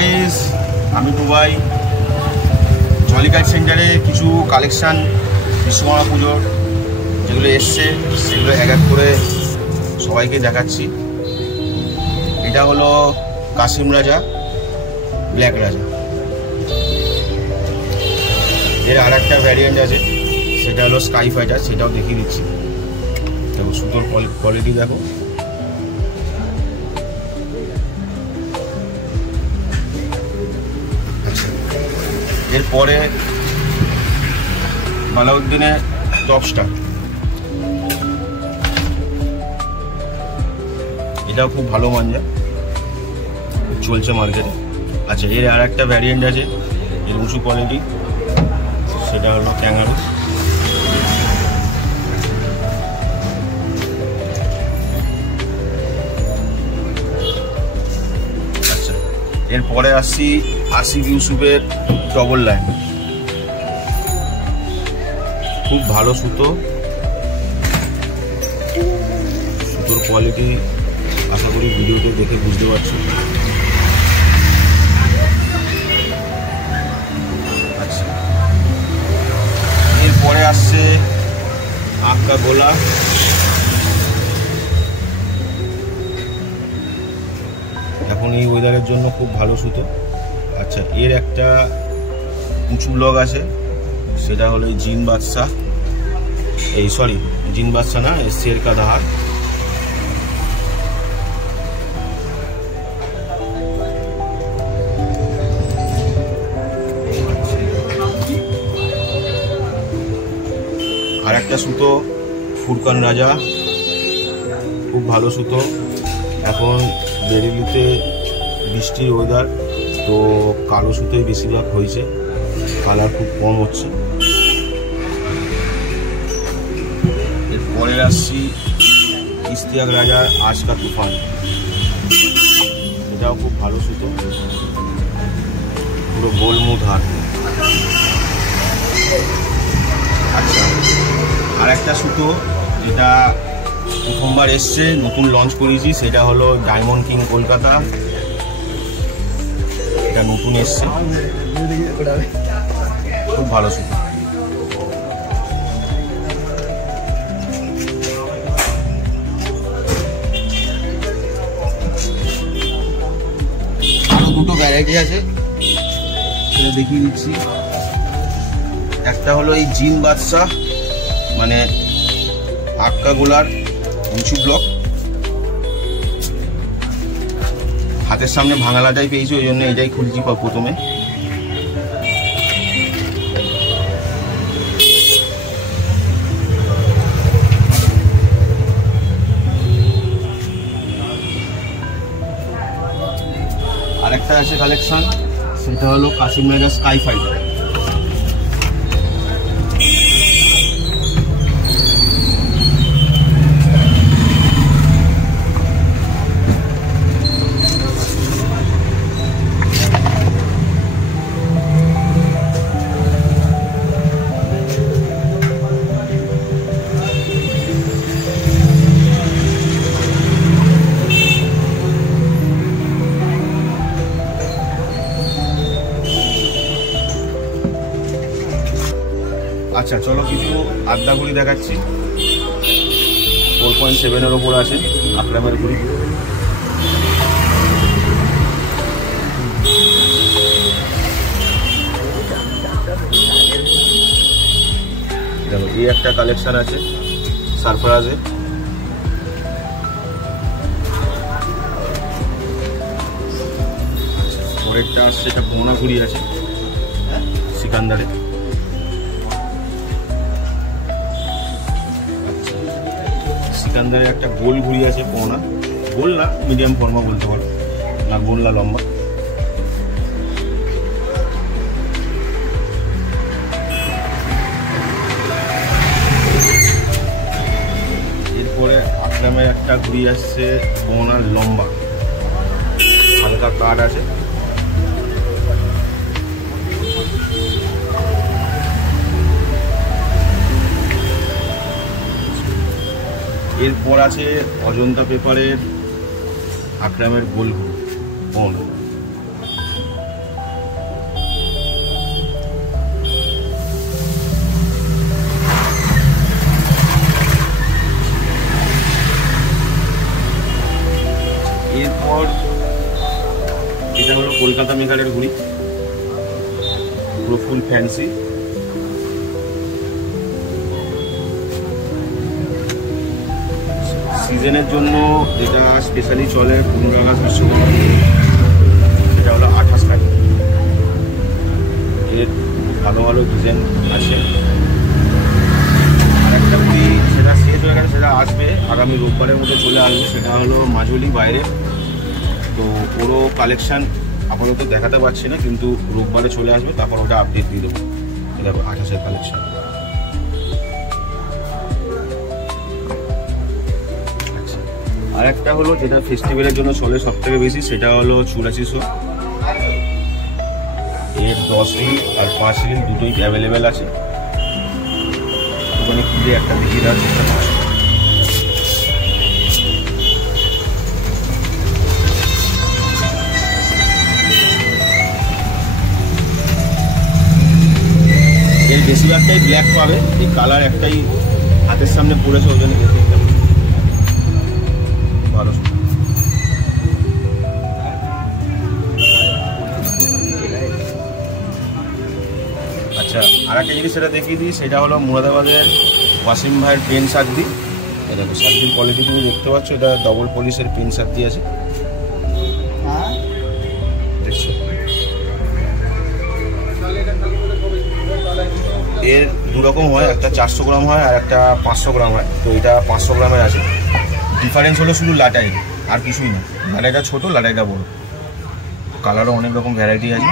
গাইস, আমি দুবাই জলিকাট সেন্টারে কিছু কালেকশান বিশ্বকর্মা পুজোর যেগুলো এসছে সেগুলো এক এক করে সবাইকে দেখাচ্ছি। এটা হলো কাশিম রাজা, ব্ল্যাক রাজা। এর আর একটা ভ্যারিয়েন্ট আছে, সেটা হলো স্কাই ফাইটার, সেটাও দেখিয়ে দিচ্ছি। দেখো সুতোর কোয়ালিটি দেখো। এরপরে বালাউদ্দিনের টপস্টার, এটাও খুব ভালো মাঞ্জা, চলছে মার্কেটে। আচ্ছা, এর আর একটা ভ্যারিয়েন্ট আছে, এর উঁচু কোয়ালিটি, সেটা হলো ক্যাঙ্গারু। আচ্ছা, এরপরে আসছি আসিফ ইউসুফের ডবল লাইন, খুব ভালো সুতো, সুতোর কোয়ালিটি আশা করি ভিডিওতে দেখে বুঝতে পারছি। আচ্ছা, এরপরে আসছে আঁকা গোলা, এখন এই ওয়েদারের জন্য খুব ভালো সুতো। আচ্ছা, এর একটা উঁচু ব্লগ আছে, সেটা হলো জিন বাদশাহ, জিন বাদশাহ না, শের কা দাহার। আর একটা সুতো ফুরকান রাজা, খুব ভালো সুতো। এখন বেরিলিতে বৃষ্টির ওয়েদার, তো কালো সুতোই বেশিরভাগ হয়েছে, কালার খুব কম হচ্ছে। এরপরে আসছি ইশতিয়াক রাজার আজকা তুফান, এটাও খুব ভালো সুতো, পুরো গোলমুখ হাত। আচ্ছা, আর একটা সুতো যেটা প্রথমবার এসছে, নতুন লঞ্চ করেছি, সেটা হলো ডায়মন্ড কিং কলকাতা, এটা নতুন এসছে, খুব ভালো সুতো। আরো দুটো ভ্যারাইটি আছে, সেটা দেখিয়ে দিচ্ছি। একটা হলো এই জিন বাদশাহ, মানে আক্কা গোলার উঁচু ব্লক, হাতের সামনে ভাঙালাটাই পেয়েছি, ওই জন্য এটাই খুলছি প্রথমে। আরেকটা আছে কালেকশন, সেটা হলো কাশিম রাজা স্কাই ফাইটার। আচ্ছা, চলো কিছু আদ্যাগুড়ি দেখাচ্ছি। 4.7-এর ওপর আছে আকরামের গুড়ি। দেখো, এই একটা কালেকশন আছে সারফরাজে, পরেরটা আসছে, এটা পোনা ঘুড়ি আছে সিকান্দারে। সিকান্দারে একটা গোল ঘুড়ি আছে, পোনা গোল না, মিডিয়াম ফর্মা বলতে পারো, না গোল না লম্বা। এরপরে আকরামের একটা ঘুড়ি আসছে, পোনা লম্বা, হালকা কাট আছে। এরপর আছে অজন্তা পেপারের আকরামের গোল ঘুড়ি, কলকাতা মেকারের ঘুড়ি, পুরো ফুল ফ্যান্সি। সিজনের জন্য যেটা স্পেশালি চলে 15 আগস্ট বিশ্বকর্মা, সেটা হলো 28 তারিখ। এর ভালো ভালো ডিজাইন আছে। আর একটা ঘুড়ি সেটা শেষ হয়ে গেছে, সেটা আসবে আগামী রোববারের মধ্যে চলে আসবে, সেটা হলো মাজুলি বাইরে। তো ওরও কালেকশান আপাতত দেখাতে পারছি না, কিন্তু রোববারে চলে আসবে, তারপর ওটা আপডেট দিয়ে দেবো। দেখো 28-এর কালেকশান। আর একটা হলো যেটা ফেস্টিভ্যালের জন্য চলে সব থেকে বেশি, সেটা হলো 8400। এর 10 রিল আর 5 রিল দুটোই অ্যাভেলেবেল আছে। ওখানে খুলে একটা দেখিয়ে দেওয়ার চেষ্টা করছি। এর বেশিরভাগটাই ব্ল্যাক পাবে, এই কালার একটাই হাতের সামনে পড়েছে, ওই জন্য দেখতে ভালো। আচ্ছা, আর একটা জিনিস সেটা দেখিয়ে দিই, সেটা হলো মুরাদাবাদের ওয়াসিম ভাইয়ের পেন সার্দি। এই দেখো সার্দির কোয়ালিটি তুমি দেখতে পাচ্ছ, এটা ডবল পলিশের পেন সার্দি আছে। দেখছো, এর দুরকম হয়, একটা 400 গ্রাম হয় আর একটা 500 গ্রাম হয়। তো এটা 500 গ্রামের আছে। ডিফারেন্স হলো শুধু লাটাই, আর কিছুই না। লাটাইটা ছোটো, লাটাইটা বড়ো। কালারও অনেক রকম ভ্যারাইটি আছে।